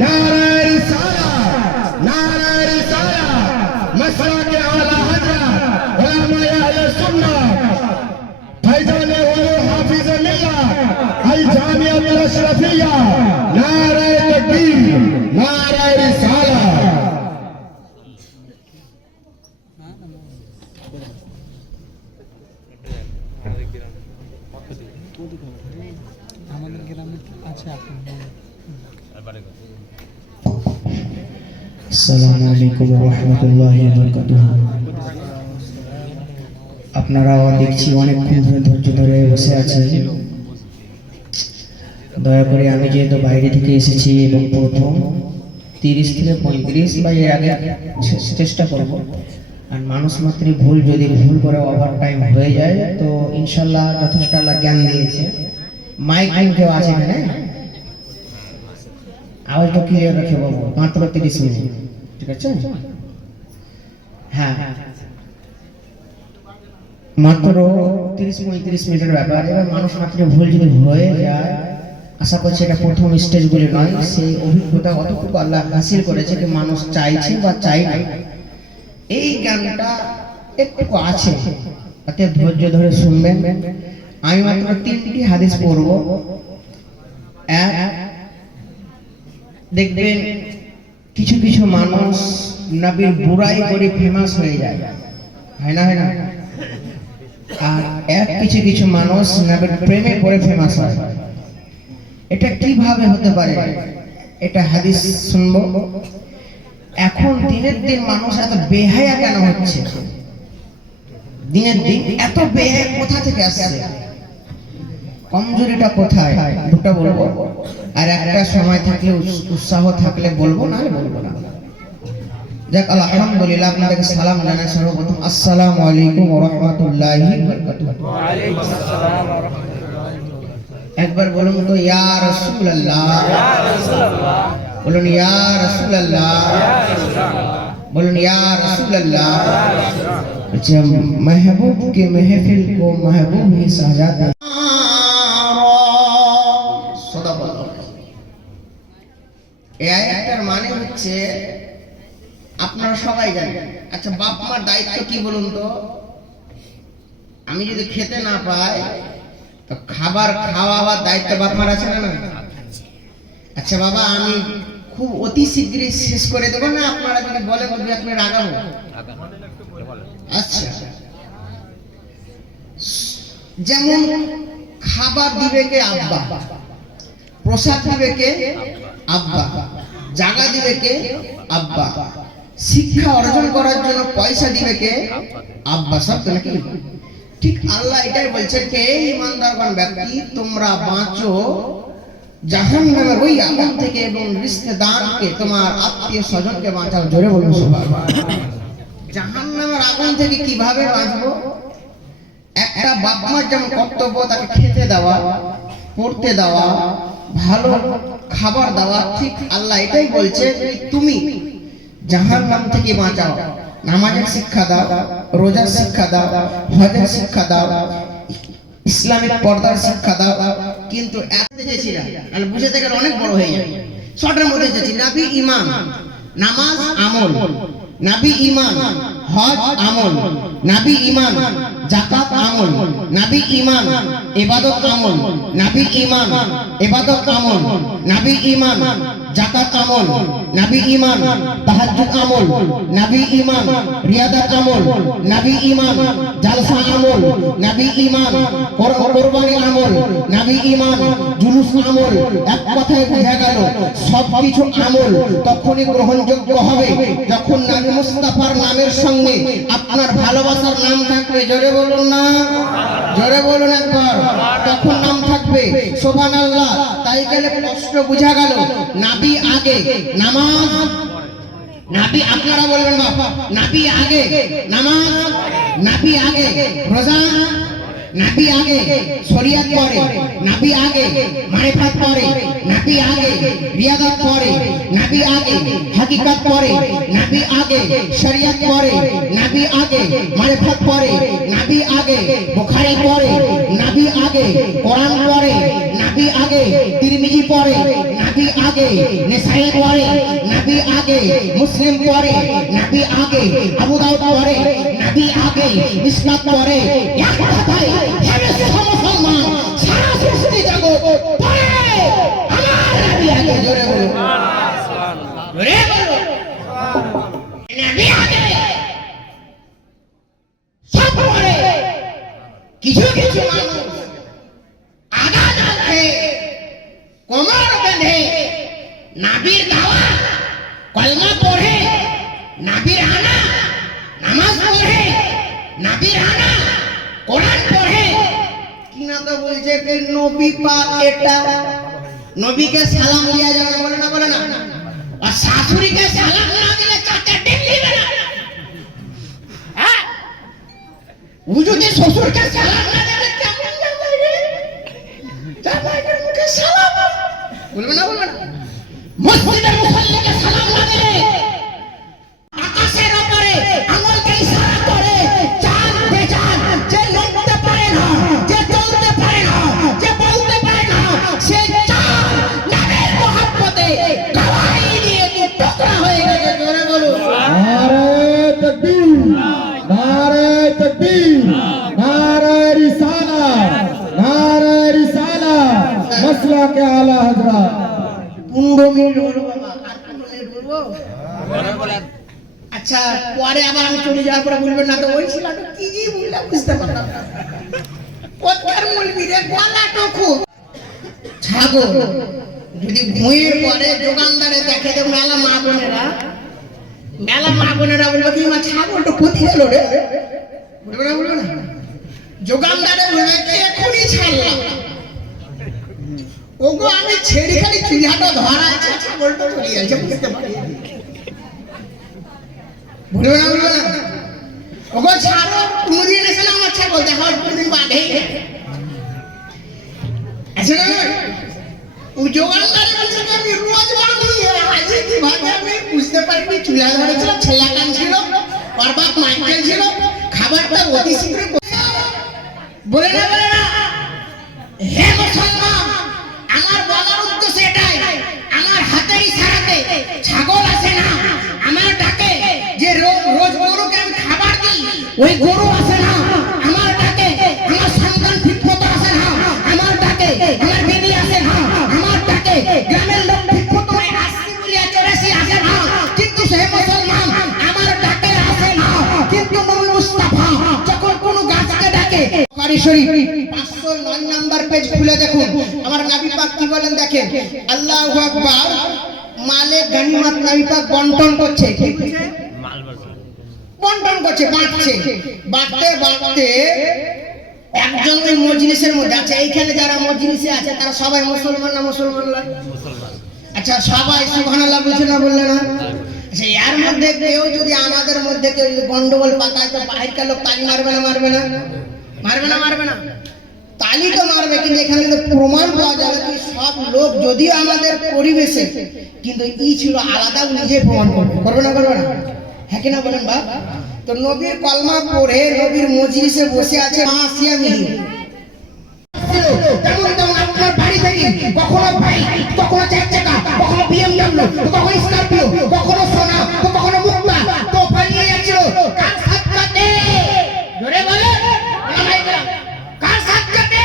नारे रिसालत, नारे रिसालत, मसलक आला हजरत उलमा अहले सुन्नत फैजान व हाफिज मिल्लत अल जामिअतुल अशरफिया नारे तकबीर नारे रिसालत। আমাদের গ্রামে আছে আসসালামু আলাইকুম ওয়া রাহমাতুল্লাহি ওয়া বারাকাতুহু। আপনারাও দেখছি অনেকক্ষণ ধরে ধৈর্য ধরে বসে আছেন। দয়া করে আমি যেহেতু বাইরে থেকে এসেছি এবং প্রথম 30 থেকে 35 বা এর আগে চেষ্টা করব, আর মানুষ মাত্রই ভুল, যদি ভুল করে ওভার টাইম হয়ে যায় তো ইনশাল্লাহ যথেষ্ট আল্লাহ জ্ঞান দিয়েছে। মাইক কেউ আছে এখানে? আওয়াজ তো ক্লিয়ার রাখে বাবু, মাত্র 30 মিনিট, ঠিক আছে? হ্যাঁ, মাত্র 30-35 মিনিটের ব্যাপার। এবার মানুষ মাত্র ভুল যদি হয়ে যায়, আশা করছি এটা প্রথম স্টেজ বলে নয়, সেই অভিজ্ঞতা অতটুকু আল্লাহ হাসিল করেছে যে মানুষ চাইছে বা চাই না, এই জ্ঞানটা একটু আছে। অতএব ধৈর্য ধরে শুনবেন। আমি মাত্র 3টি হাদিস পড়ব। এক, দেখবেন কিছু কিছু মানুষ নবীর বুরাই করে ফেমাস হয়ে যায়, হয় না? হয় না? আর কিছু কিছু মানুষ নবীর প্রেমে পড়ে ফেমাস হয়। এটা কিভাবে হতে পারে? এটা হাদিস শুনবো। এখন দিনের দিন মানুষ এত বেহায়া কেন হচ্ছে? দিনের দিন এত বেহায়া কোথা থেকে আসছে? কমজোরিটা কোথায়? দুটো বলবো, আর একটা সময় থাকলে উৎসাহ থাকলে বলবো, না বলবো না। যাক, আলহামদুলিল্লাহ, আপনাদেরকে সালাম জানাই সর্বপ্রথম। আসসালামু আলাইকুম ওয়া রাহমাতুল্লাহি ওয়া বারাকাতুহু। ওয়া আলাইকুম আসসালাম ওয়া রাহমাতুল্লাহ। একবার বলুন তো, ইয়া রাসূলুল্লাহ, ইয়া রাসূলুল্লাহ। বলুন ইয়া রাসূলুল্লাহ, ইয়া রাসূলুল্লাহ। বলুন ইয়া রাসূলুল্লাহ। अच्छा, महबूब के महफिल को महबूब ही सजाते। এই আয়াতটার মানে হচ্ছে আপনারা সবাই জানেন। আচ্ছা, বাপ মার দায়িত্ব কি বলুন তো? আমি যদি খেতে না পাই তো খাবার খাওয়াবার দায়িত্ব বাপ মার আছে না? আচ্ছা বাবা, আমি খুব অতি শীঘ্রই শেষ করে দেবো না, আপনারা যদি বলেন তো 2 মিনিট আগাবো। আচ্ছা, যেমন খাবার দিবে কে? আব্বা। প্রসাদ দিবে কে? আব্বা। জায়গা দিবে কে? আব্বা। শিক্ষা অর্জন করার জন্য পয়সা দিবে কে? আব্বা। সব তো নাকি? ঠিক আল্লাহ এটাই বলছে, কে ইমানদারগণ ব্যক্তি, তোমরা বাঁচো জাহান্নামের ওই আগুন থেকে এবং রিশতেদারকে, তোমার আত্মীয় স্বজনকে বাঁচাও। জোরে বলুন সুবহানাল্লাহ। জাহান্নামের আগুন থেকে কিভাবে বাঁচবো? একটা বাপ মার যেমন কর্তব্য তাকে খেতে দেওয়া, পড়তে দেওয়া, ভালো খাবার দেওয়া, ঠিক আল্লাহ এটাই বলছে, তুমি জাহান্নাম থেকে বাঁচাও। নামাজের শিক্ষা দাও, রোজার শিক্ষা দাও, হজের শিক্ষা দাও, ইসলামিক পর্দার শিক্ষা দাও। কিন্তু বুঝাতে গেলে অনেক বড় হয়ে যায়। শর্টের মধ্যে এসেছি, নাবি ঈমান, নামাজ আমল, নাবি ঈমান হজ আমল, নাবি ঈমান যাকাত আমল, নাবি ঈমান ইবাদত আমল, নাবি ঈমান ইবাদত আমল, নাবি ঈমান যাকাত আমল, নাবি ঈমান তাহাজ্জুদ আমল, নাবি ঈমান রিয়াদাত আমল, নাবি ঈমান জালসা আমল, নাবি ঈমান কুরবানি আমল, নাবি ঈমান জুলুস আমল। এক কথায় বোঝা গেল সবকিছু আমল তখনই গ্রহণযোগ্য হবে যখন নবী মুস্তাফার নামের সঙ্গে আপনার ভালোবাসার নাম থাকবে। জোরে বলুন না, জোরে বলুন একবার। তখন নাম থাকবে। সুবহানাল্লাহ। তাই গেলে প্রশ্ন বোঝা গেল, নাবি আগে, নামাজ নাবি, আপনারা বলবেন বাবা, নাবি আগে নামাজ, নাবি আগে রোজা, নাবি আগে শরিয়ত পড়ে, নাবি আগে মারিফাত পড়ে, নাবি আগে রিয়াদত পড়ে, নাবি আগে হাকিকত পড়ে, নাবি আগে শরিয়ত পড়ে, নাবি আগে মারিফাত পড়ে, নাবি আগে বুখারী পড়ে, নাবি আগে কোরআন পড়ে, নাবি আগে তিরমিজি পড়ে, নাবি আগে, নেসাই পরে, নবী আগে, মুসলিম পরে, নবী আগে, আবু দাউদ পরে, নবী আগে, মিসকাত পরে। এক কথায় হে মুসলমান, সারা সৃষ্টি জগৎ পরে আমার নবী আগে। জোরে বলো, জোরে বলো, নবী আগে, সব পরে। কিছু কিছু মানুষ আগা যাচ্ছে, কোমর বেঁধে নাবির দাওয়া কলমা পড়ে, নাবির আনা নামাজ পড়ে, নাবির আনা কোরআন পড়ে, কিনা তো বলছে যে নবী পাক এটা, নবীকে সালাম দেওয়া যাবে না, বলে না, বলে না। আর শাশুড়িকে সালাম না দিলে চাচা টেক দিবে না। হ্যাঁ, ও যদি শ্বশুরকে সালাম না দিলে কেমন যাবে রে? জামাইয়ের মুখে সালাম বলবে না, বলবে না। মসজিদের মুসল্লিকে সালাম না দিলে আকাশের উপরে আঙুলকে ইশারা করে চাঁদ বেজান, যে নড়তে পারে না, যে চলতে পারে না, যে বলতে পারে না, সে চাঁদ নবীর মহব্বতে গাওয়াই দিয়ে দু টুকরা হয়ে গেছে। জোরে বলো, নারে তাকবীর, নারে তাকবীর, নারে রিসালাত, নারে রিসালাত, মাসলাকে আলা হযরত। 15 মিনিট হলো বাবা, আর 15 মিনিট বলবো? আচ্ছা, পরে আবার আমি চলে যাওয়ার পরে বলবেন না তো ওই ছিল আমি কি যে বললাম বুঝতে পারলাম না। কোথার বলবি রে, গলাটা খুব ছাগল যদি ভুঁয়ে পরে দোকানদারে দেখে তো মেলা মা বোনেরা, মেলা মা বোনেরা বলবে কি মা ছাগলটা কোথায় গেল রে, বলবে না, বলবে না। দোকানদারে বলবে কি এখনই ছাড়লাম, ওগো আমি ছেড়ে খালি চুলাটা ধরা আছে, ছাগলটা চলে যাচ্ছে, বুঝতে পারি। বলবে না, বলবে না। ওগো ছাড়ো, কোনদিন এসে না আমার ছাগল দেখা, কোনদিন বাঁধে আছে না। ওই দোকানদারে বলছে যে আমি রোজ বাঁধি, আজকে কিভাবে আমি বুঝতে পারিনি। চুলা ধরেছিল, ছেলা কান ছিল, ওর বাপ মাইকেল ছিল, খাবারটা অতি শীঘ্র বলে না, বলে না। হে মুসলমান, আমার বলার উদ্দেশ্য এটাই, আমার হাতের ইশারাতে ছাগল আসে না, আমার ডাকে যে রোজ গরুকে আমি খাবার দিই, ওই গরু আসে না, আমার ডাকে আমার সন্তান ঠিকমতো আসে না, আমার ডাকে আমার বিবি আসে না, আমার ডাকে গ্রামের লোক ঠিকমতো আসি বলে চড়াসি আসে না। কিন্তু সে মুসলমান আমার ডাকে আসে না, কিন্তু নবী মুস্তাফা যখন কোনো গাছকে ডাকে, বুখারী শরীফ 509 নাম্বার পেজ খুলে দেখুন, আমার নবী পাক কি বলেন দেখেন। আল্লাহু আকবার, মালে গনিমত নবী পাক বন্টন করছে, কি বলছে? বন্টন করছে, বাঁটছে, বাঁটতে বাঁটতে একজন ওই মজলিসের মধ্যে আছে, এইখানে যারা মজলিসে আছে তারা সবাই মুসলমান না মুসলমান না? আচ্ছা, সবাই সুবহানাল্লাহ বলছে না, বললে না? আচ্ছা, এর মধ্যে কেউ যদি আমাদের মধ্যে কেউ গন্ডগোল পাকায় তো বাহিরকার লোক তালি মারবে না, মারবে না? মারবে না, মারবে না? তালি তো মারবে, কিন্তু এখানে কিন্তু প্রমাণ পাওয়া যাবে কি সব লোক যদিও আমাদের পরিবেশে, কিন্তু ই ছিল আলাদা, নিজে প্রমাণ করবে, করবে না, করবে না? হ্যাঁ কিনা বলেন বাপ? তো নবীর কলমা পড়ে নবীর মজলিসে বসে আছে আসিয়া মিহি, তেমন তেমন আপনার বাড়ি থেকে কখনো বাইক, কখনো 4 চাকা, কখনো BMW, কখনো স্করপিও, কখনো সোনা, কখনো মুক্তা, তো পালিয়ে যাচ্ছিল কার সাথে? জোরে বলে, কার সাথে?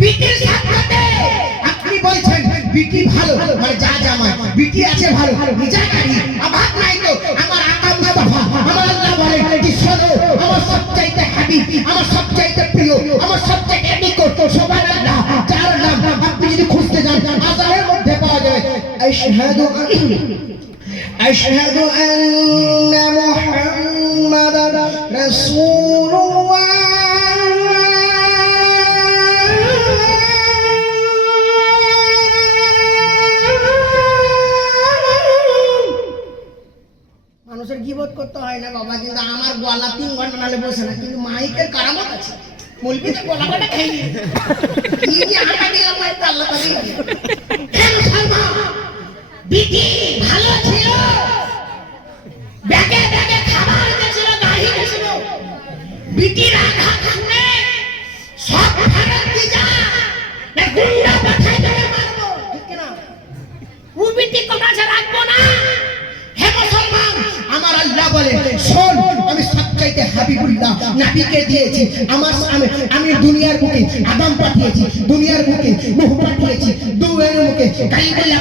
বিটির সাথে। আপনি বলছেন বিটি ভালো, মানে যা জামাই বিটি আছে ভালো, নিজা গাড়ি অভাব নাই তো। আমার আকা মুস্তাফা, আমার আল্লাহ বলে কি শোনো, আমার সবচাইতে হাবিব, আমার সবচাইতে প্রিয়, আমার সবচাইতে নিকট সুবহানাল্লাহ, যার নাম আপনি যদি খুঁজতে যান আযানের মধ্যে পাওয়া যাবে। আশহাদু আন্না মুহাম্মাদার রাসূলুল্লাহ। মানুষের গীবত করতে হয় না বাবা, কিন্তু আমার গলা 3 ঘন্টা নালে বসে না, কিন্তু মাইকের কারামত আছে। মুলবিতে গলা কাটা খাই কি যে আটা দিলা মাইক আল্লাহ তাআলা। হে মুসলমান, বিটি ভালো ছিল, ব্যাগে ব্যাগে খাবার দিয়েছিল, গাড়ি দিয়েছিল, বিটির আঘাত শুনে সব ফেরত দিয়ে যা, না গুন্ডা পাঠাই দেবে মারবো, ঠিক না? তিনটি কথা ছাড়া রাখবো না। হে মুসলমান, আমার আল্লাহ বলে শোন, আমি সবচাইতে হাবিবুল্লাহ নবীকে দিয়েছি। আমি দুনিয়ার বুকে আদম পাঠিয়েছি, দুনিয়ার বুকে নূহ পাঠিয়েছি, দুনিয়ার বুকে কালিমুল্লাহ